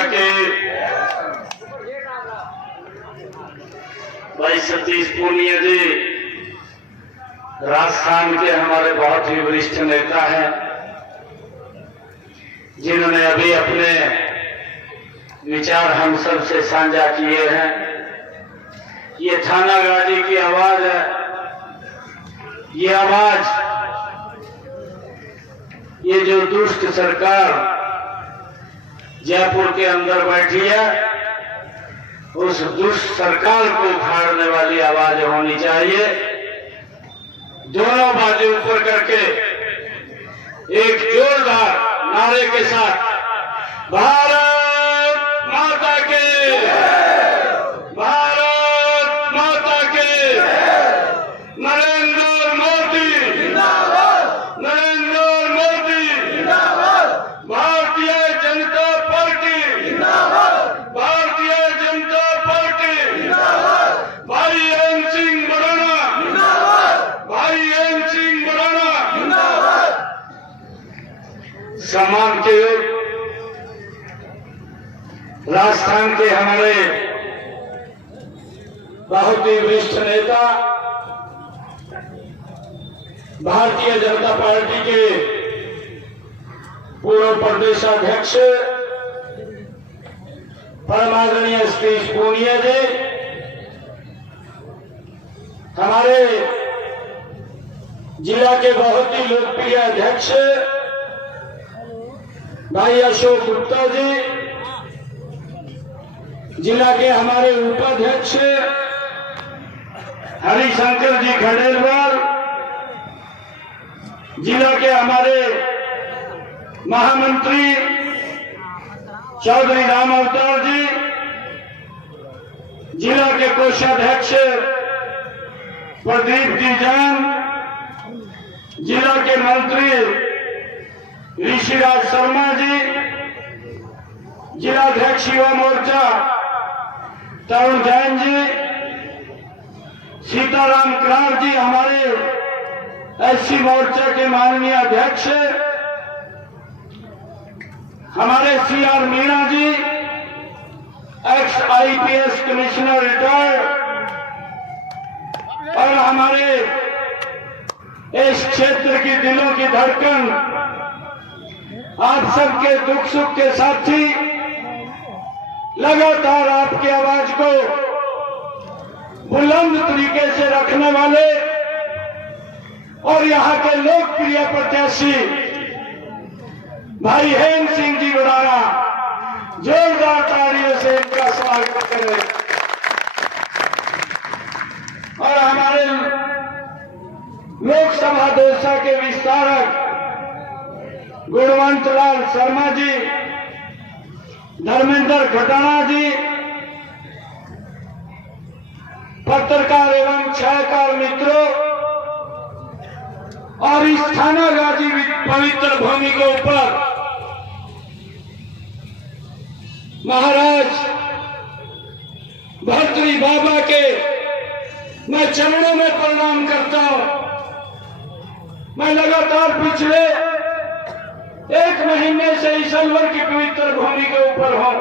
माता के। भाई सतीश पूनिया जी राजस्थान के हमारे बहुत ही वरिष्ठ नेता हैं, जिन्होंने अभी अपने विचार हम सब से साझा किए हैं। ये थानागाजी की आवाज है, ये आवाज ये जो दुष्ट सरकार जयपुर के अंदर बैठी है, उस दुष्ट सरकार को उखाड़ने वाली आवाज होनी चाहिए। दोनों बातें ऊपर करके एक जोरदार नारे के साथ भारत माता के, भारत माता के, नरेंद्र मोदी जिंदाबाद, नरेंद्र मोदी जिंदाबाद, भारतीय जनता पार्टी जिंदाबाद, भारतीय जनता पार्टी जिंदाबाद, भाई एम सिंह बराना जिंदाबाद, भाई एम सिंह बराना जिंदाबाद। सम्मान के राजस्थान के हमारे बहुत ही वरिष्ठ नेता, भारतीय जनता पार्टी के पूर्व प्रदेशाध्यक्ष परमादरणीय सतीश पूनिया जी, हमारे जिला के बहुत ही लोकप्रिय अध्यक्ष भाई अशोक गुप्ता जी, जिला के हमारे उपाध्यक्ष हरिशंकर जी खडेलवाल, जिला के हमारे महामंत्री चौधरी राम अवतार जी, जिला के कोषाध्यक्ष प्रदीप जी जैन, जिला के मंत्री ऋषिराज शर्मा जी, जिलाध्यक्ष युवा मोर्चा तरुण जैन जी, सीताराम करार जी हमारे एससी मोर्चा के माननीय अध्यक्ष, हमारे सीआर मीणा जी एक्स आईपीएस कमिश्नर रिटायर्ड, और हमारे इस क्षेत्र की दिलों की धड़कन, आप सबके दुख सुख के साथी, लगातार आपकी आवाज को बुलंद तरीके से रखने वाले और यहाँ के लोकप्रिय प्रत्याशी भाई हेम सिंह जी बराना, जोरदार तालियों से इनका स्वागत करें। और हमारे लोकसभा दौसा के विस्तारक गुणवंत लाल शर्मा जी, धर्मेंद्र खटाना जी, पत्रकार एवं छायाकार मित्रों, और इस थानागाजी पवित्र भूमि के ऊपर महाराज भर्तृहरि बाबा के मैं चरणों में प्रणाम करता हूं। मैं लगातार पिछले एक महीने से इस अलवर की पवित्र भूमि के ऊपर हूं,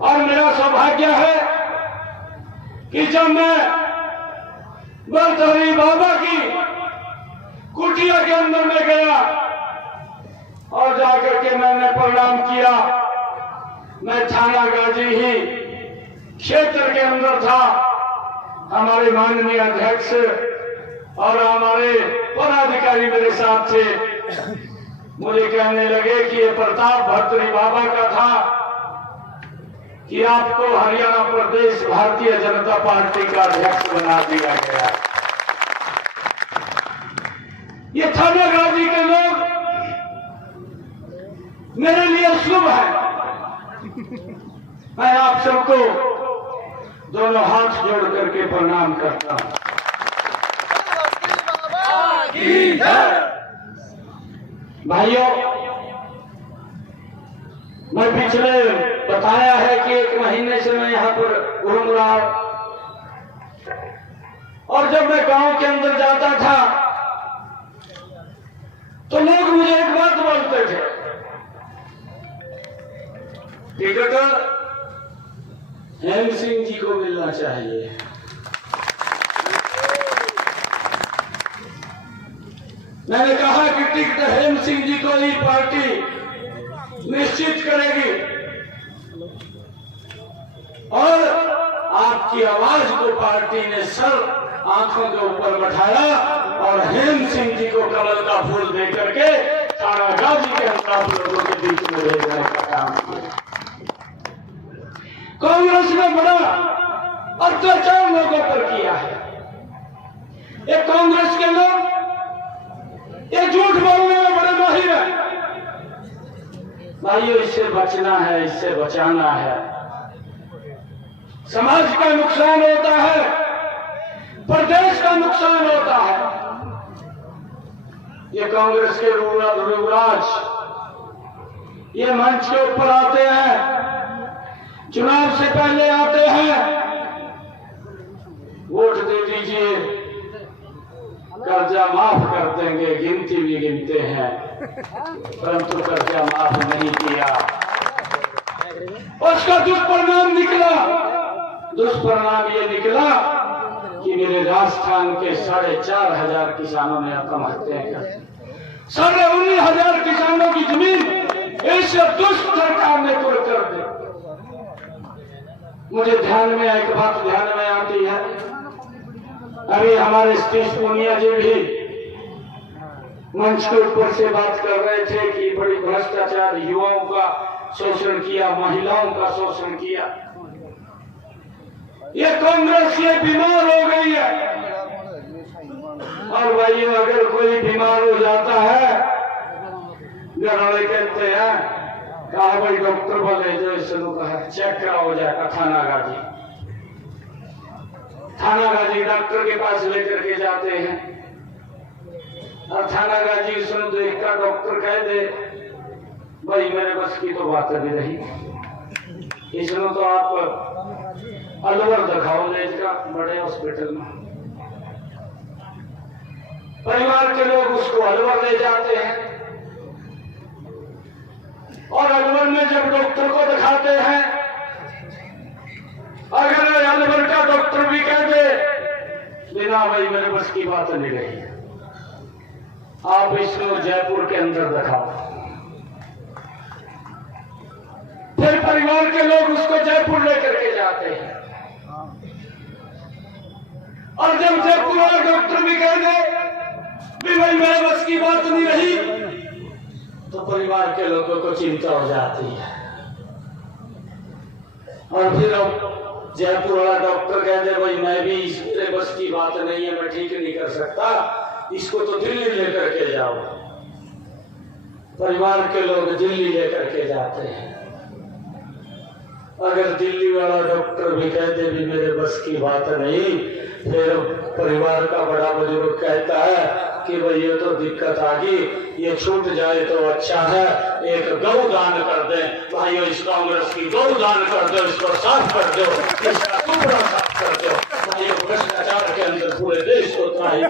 और मेरा सौभाग्य है कि जब मैं भर्तृहरि बाबा की कुटिया के अंदर में गया और जाकर के मैंने प्रणाम किया, मैं थानागाजी ही क्षेत्र के अंदर था। हमारे माननीय अध्यक्ष और हमारे पदाधिकारी मेरे साथ थे। मुझे कहने लगे कि ये प्रताप भर्तृहरि बाबा का था कि आपको हरियाणा प्रदेश भारतीय जनता पार्टी का अध्यक्ष बना दिया गया। ये थानागाजी के लोग मेरे लिए शुभ है। मैं आप सबको दोनों हाथ जोड़ करके प्रणाम करता हूं। भाइयों, मैं पिछले बताया है कि एक महीने से मैं यहाँ पर घूम रहा हूं, और जब मैं गांव के अंदर जाता था तो लोग मुझे एक बात बोलते थे टिकट हेम सिंह जी को मिलना चाहिए। मैंने कहा कि टिकट हेम सिंह जी को ही पार्टी निश्चित करेगी और आपकी आवाज को पार्टी ने सर आंखों के ऊपर बैठाया और हेम सिंह जी को कमल का फूल दे करके थानागाजी के अंदर लोगों के बीच में ले जाने का काम किया। कांग्रेस ने बड़ा अत्याचार लोगों पर किया है। ये कांग्रेस के लोग ये झूठ बोलने में बड़े माहिर है। भाइयों, इससे बचना है, इससे बचाना है। समाज का नुकसान होता है, प्रदेश का नुकसान होता है। ये कांग्रेस के युवराज ये मंच के ऊपर आते हैं, चुनाव से पहले आते हैं, वोट दे दीजिए, कर्जा माफ कर देंगे, गिनती भी गिनते हैं, परंतु कर्जा माफ नहीं किया। उसका दुष्परिणाम निकला। दुष्परिणाम ये निकला कि मेरे राजस्थान के 4,500 किसानों ने आत्महत्या कर, 19,500 किसानों की जमीन इस दुष्ट सरकार ने कुल कर दी। मुझे ध्यान में एक बात ध्यान में आती है। अभी हमारे सतीश पूनिया जी भी मंच के ऊपर से बात कर रहे थे कि बड़ी भ्रष्टाचार, युवाओं का शोषण किया, महिलाओं का शोषण किया। ये कांग्रेस ये बीमार हो गई है। और भाई, अगर कोई बीमार हो जाता है, घर वाले कहते हैं कहा भाई डॉक्टर बोले जो इससे चेक कराओ जाएगा थानागाजी। थानागाजी डॉक्टर के पास लेकर के जाते हैं और थानागाजी इसमें देख कर डॉक्टर कह दे भाई मेरे बस की तो बात भी रही, इसमें तो आप अलवर दिखाओ ले का बड़े हॉस्पिटल में। परिवार के लोग उसको अलवर ले जाते हैं और अलवर में जब डॉक्टर को दिखाते हैं, अगर अलवर का डॉक्टर भी कह दे बिना भाई मेरे बस की बात नहीं रही, आप इसको जयपुर के अंदर दिखाओ। फिर परिवार के लोग उसको जयपुर लेकर के जाते हैं और जब जयपुर वाला डॉक्टर भी कह दे भी भाई मेरे बस की बात नहीं रही, तो परिवार के लोगों को चिंता हो जाती है। और फिर जयपुर वाला डॉक्टर कह दे भाई मैं भी मेरे बस की बात नहीं है, मैं ठीक नहीं कर सकता, इसको तो दिल्ली लेकर के जाओ। परिवार के लोग दिल्ली लेकर के जाते हैं। अगर दिल्ली वाला डॉक्टर भी कह दे भी मेरे बस की बात नहीं, फिर परिवार का बड़ा बुजुर्ग कहता है कि भाई ये तो दिक्कत आ गई, ये छूट जाए तो अच्छा है, एक गौ दान कर दे। भाइयों, इस कांग्रेस की गौ दान कर दो, इसको साफ कर दो, इसका टुकड़ा साफ कर दो। भाइयों, भ्रष्टाचार के अंदर पूरे देश को त्राही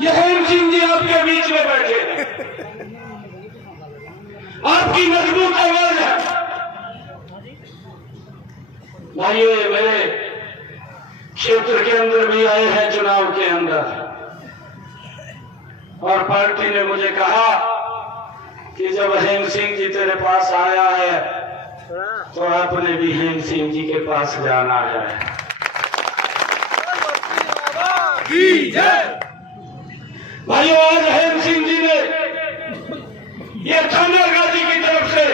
ये हेम सिंह जी आपके बीच में बैठे हैं, आपकी मजबूत आवाज है। भाइयों, मेरे क्षेत्र के अंदर भी आए हैं चुनाव के अंदर और पार्टी ने मुझे कहा कि जब हेम सिंह जी तेरे पास आया है तो आपने भी हेम सिंह जी के पास जाना है। भाइयों, आज हेम सिंह जी ने ये थानागाजी की तरफ से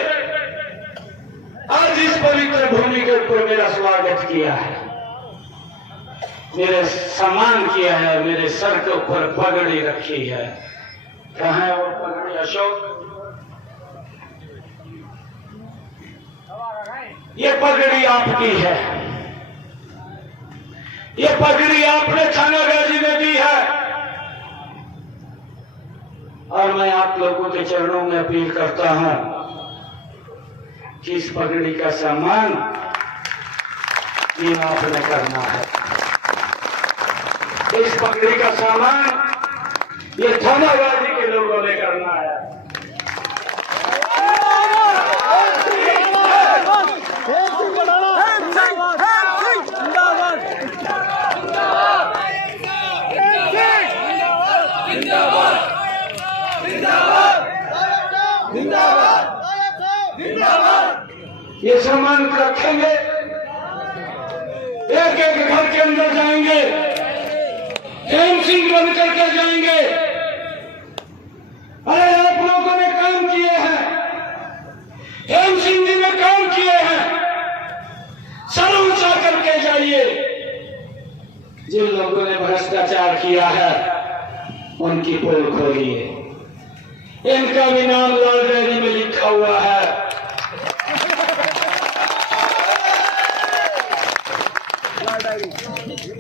आज इस पवित्र भूमि के ऊपर मेरा स्वागत किया है, मेरे सम्मान किया है, मेरे सर के ऊपर पगड़ी रखी है। कहाँ है वो पगड़ी अशोक? ये पगड़ी आपकी है, ये पगड़ी आपने थानागाजी में दी है और मैं आप लोगों के चरणों में अपील करता हूं कि इस पगड़ी का सम्मान ये आपने करना है। इस पगड़ी का सम्मान ये थानागाजी के लोगों ने करना है। ये सामान रखेंगे, एक एक घर के अंदर जाएंगे, हेम सिंह बन करके जाएंगे। अरे आप लोगों ने काम किए हैं, हेम सिंह जी ने काम किए हैं, सर ऊंचा करके जाइए। जिन लोगों ने भ्रष्टाचार किया है उनकी पोल खोलिए, इनका भी नाम लाल डायरी में लिखा हुआ है।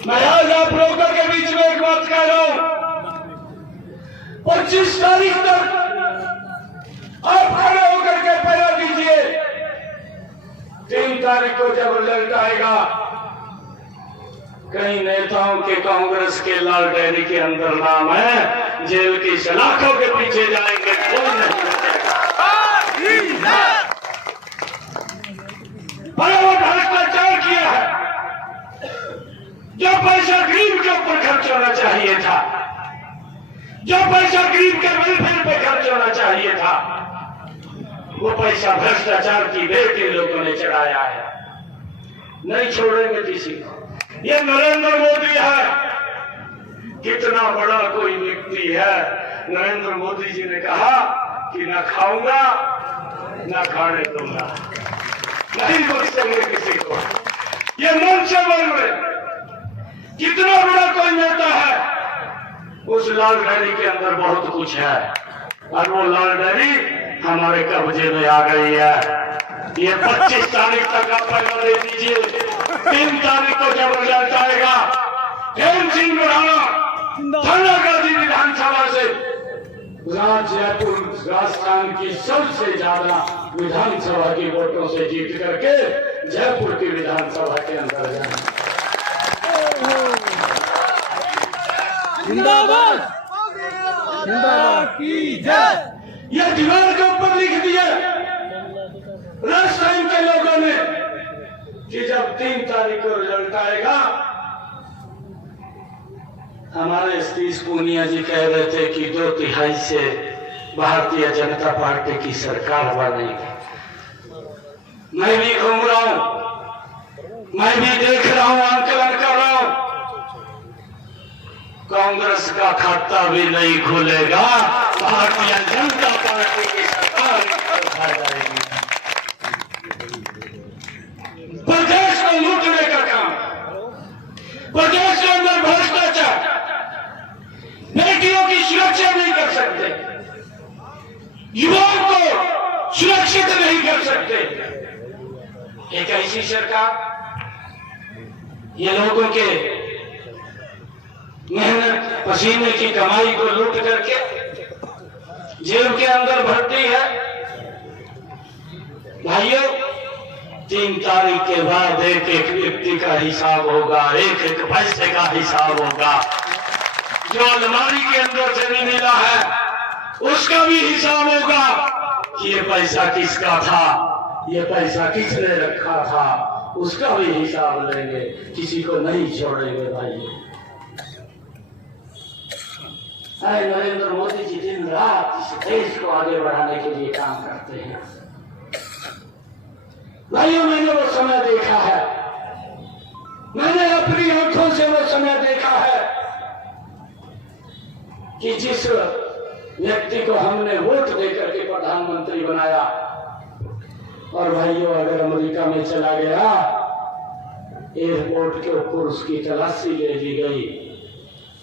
मैं आज आप लोगों के बीच में एक बात कह रहा हूं, 25 तारीख तक आप खड़े होकर के पैरा दीजिए। 3 तारीख को जब रिजल्ट आएगा, कई नेताओं के कांग्रेस के लाल डायरी के अंदर नाम है, जेल की सलाखों के पीछे जाएंगे, कोई नहीं बचेगा। वो भ्रष्टाचार किया है, जो पैसा गरीब के ऊपर खर्च होना चाहिए था, जो पैसा गरीब के वेलफेयर पे खर्च होना चाहिए था, वो पैसा भ्रष्टाचार की बेटी लोगों ने चढ़ाया है। नहीं छोड़ेंगे किसी को। ये नरेंद्र मोदी है, कितना बड़ा कोई व्यक्ति है। नरेंद्र मोदी जी ने कहा कि ना खाऊंगा ना खाने दूंगा, नहीं बख्शेंगे किसी को। ये मन से बोल रहे, कितना बड़ा कोई नेता है, उस लाल डायरी के अंदर बहुत कुछ है, और वो लाल डायरी हमारे कब्जे में आ गई है। ये 25 तारीख तक आप पैसा दे दीजिए। 3 तारीख को जब रिजल्ट आएगा, हेम सिंह बुढ़ाना थानागाजी विधानसभा से जयपुर राजस्थान की सबसे ज्यादा विधानसभा की वोटों से जीत करके जयपुर की विधानसभा के अंदर जाए। जिंदाबाद जिंदाबाद की जय। ये दीवार के ऊपर लिख दिया राजस्थान के लोगों ने कि जब 3 तारीख को रिजल्ट आएगा, हमारे सतीश पूनिया जी कह रहे थे कि 2/3 से भारतीय जनता पार्टी की सरकार बनेगी। मैं भी घूम रहा हूं, मैं भी देख रहा हूं, आंकलन कर रहा हूं, कांग्रेस का खाता भी नहीं खुलेगा, भारतीय जनता पार्टी की सरकार आ जाएगी। प्रदेश को लूटने का काम, प्रदेश के अंदर भ्रष्टाचार, बेटियों की सुरक्षा नहीं कर सकते, युवाओं को सुरक्षित नहीं कर सकते। एक ऐसी सरकार ये लोगों के मेहनत पसीने की कमाई को लूट करके जेल के अंदर भरती है। भाइयों, 3 तारीख के बाद एक एक व्यक्ति का हिसाब होगा, एक एक पैसे का हिसाब होगा। जो अलमारी के अंदर से नहीं मिला है उसका भी हिसाब होगा कि ये पैसा किसका था, ये पैसा किसने रखा था, उसका भी हिसाब लेंगे, किसी को नहीं छोड़ेंगे। भाइयों, नरेंद्र मोदी जी दिन रात इस देश को आगे बढ़ाने के लिए काम करते हैं। भाइयों, मैंने वो समय देखा है, मैंने अपनी आंखों से वो समय देखा है कि जिस व्यक्ति को हमने वोट देकर के प्रधानमंत्री बनाया, और भाइयों अगर अमेरिका में चला गया, एयरपोर्ट के ऊपर उसकी तलाशी ले ली गई।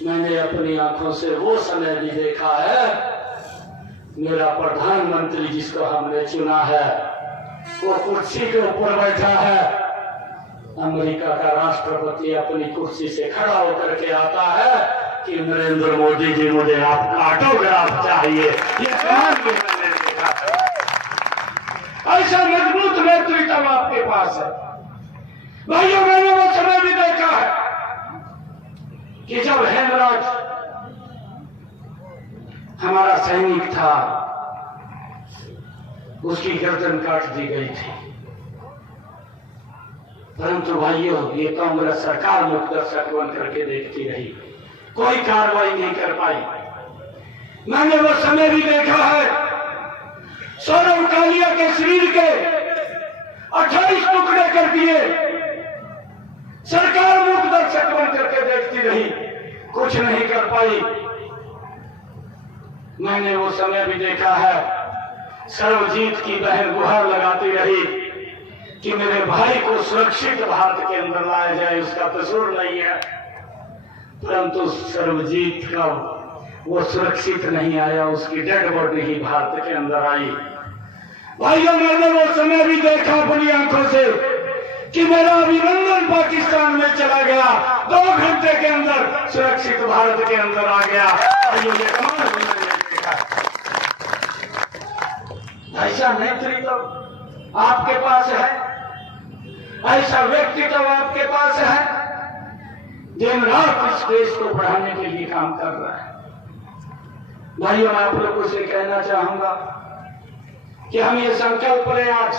मैंने अपनी आंखों से वो समय भी देखा है, मेरा प्रधानमंत्री जिसको हमने चुना है वो कुर्सी के ऊपर बैठा है, अमेरिका का राष्ट्रपति अपनी कुर्सी से खड़ा होकर के आता है कि नरेंद्र मोदी जी मुझे आपका ऑटोग्राफ चाहिए। ये कमाल भी मैंने देखा है। ऐसा मजबूत नेतृत्व आपके पास है। भाइयों, मैंने वो समय भी देखा है कि जब हेमराज हमारा सैनिक था, उसकी गर्दन काट दी गई थी, परंतु भाइयों ये कांग्रेस सरकार मुखदर्शक बन करके देखती रही, कोई कार्रवाई नहीं कर पाई। मैंने वो समय भी देखा है सौरव कालिया के शरीर के 28 टुकड़े कर दिए। सरकार मूक दर्शक बन करके देखती रही, कुछ नहीं कर पाई। मैंने वो समय भी देखा है, सर्वजीत की बहन गुहार लगाती रही कि मेरे भाई को सुरक्षित भारत के अंदर लाया जाए, उसका कसूर नहीं है। परंतु सर्वजीत का वो सुरक्षित नहीं आया, उसकी डेड बॉडी ही भारत के अंदर आई। भाइयों, मैंने वो समय भी देखा अपनी आंखों से कि मेरा अभिनंदन पाकिस्तान में चला गया, 2 घंटे के अंदर सुरक्षित भारत के अंदर आ गया। भाइयों, ये कमाल मैंने देखा। ऐसा नेतृत्व आपके पास है, ऐसा व्यक्तित्व आपके पास है, दिन रात इस देश को बढ़ाने के लिए काम कर रहा है। भाइयों, मैं आप लोगों से कहना चाहूंगा कि हम ये संकल्प लें आज,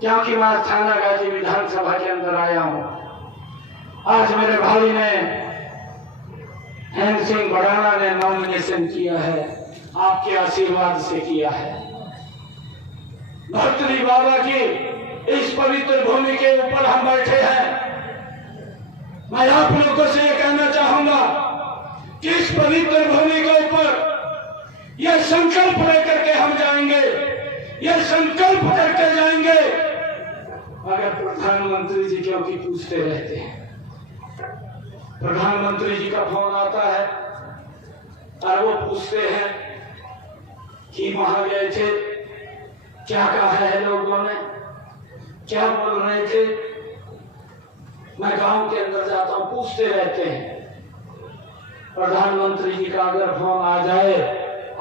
क्योंकि मैं थाना गाजी विधानसभा के अंदर आया हूं। आज मेरे भाई ने हेम सिंह बड़ाना ने नॉमिनेशन किया है, आपके आशीर्वाद से किया है। भर्तृहरि बाबा की इस पवित्र भूमि के ऊपर हम बैठे हैं। मैं आप लोगों से ये कहना चाहूंगा कि इस पवित्र भूमि के ऊपर यह संकल्प लेकर के हम जाएंगे, यह संकल्प करके जाएंगे। अगर प्रधानमंत्री जी क्योंकि पूछते रहते हैं, प्रधानमंत्री जी का फोन आता है और वो पूछते हैं कि वहां गए थे, क्या कहा है लोगों ने, क्या बोल रहे थे। मैं गांव के अंदर जाता हूं, पूछते रहते हैं। प्रधानमंत्री जी का अगर फोन आ जाए,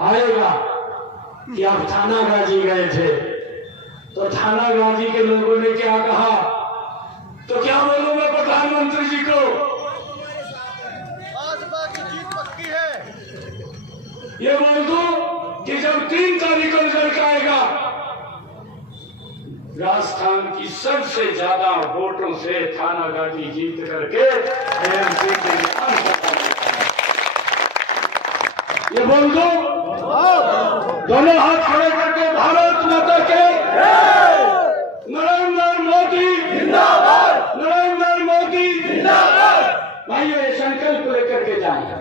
आएगा कि आप थाना गाजी गए थे, तो थाना गाजी के लोगों ने क्या कहा, तो क्या बोलूं मैं प्रधानमंत्री जी को, जीत पक्की है। ये बोल दूं कि जब 3 तारीख को रिजल्ट आएगा, राजस्थान की सबसे ज्यादा वोटों से थाना गाजी जीत करके ये बोल दो, दोनों हाथ खड़े करके भारत माता के नरेंद्र मोदी जिंदाबाद, नरेंद्र मोदी जिंदाबाद। भाइयों, ये संकल्प लेकर के जाएंगे।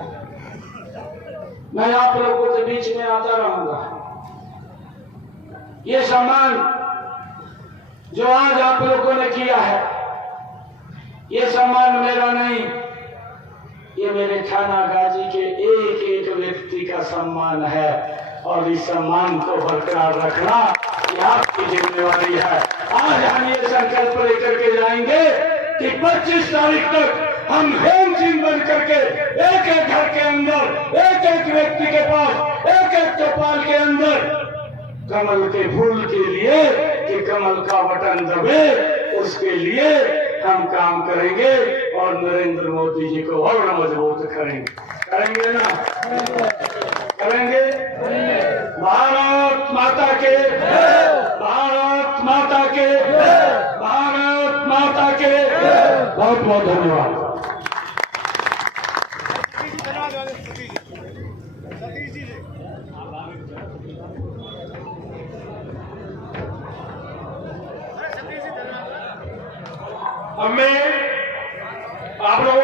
मैं आप लोगों के बीच में आता रहूंगा। ये सम्मान जो आज आप लोगों ने किया है, ये सम्मान मेरा नहीं, ये मेरे थाना गाजी के एक एक व्यक्ति का सम्मान है। और इस सम्मान को बरकरार रखना ये आपकी जिम्मेवारी है। आज हम ये संकल्प लेकर के जाएंगे कि 25 तारीख तक हम हेम सिंह बन करके एक एक घर के अंदर, एक एक व्यक्ति के पास, एक एक चौपाल के अंदर कमल के फूल के लिए कि कमल का बटन दबे, उसके लिए हम काम करेंगे और नरेंद्र मोदी जी को और मजबूत करेंगे ना, करेंगे। भारत माता के, भारत माता के, भारत माता के। बहुत बहुत धन्यवाद। अब मैं आप लोगों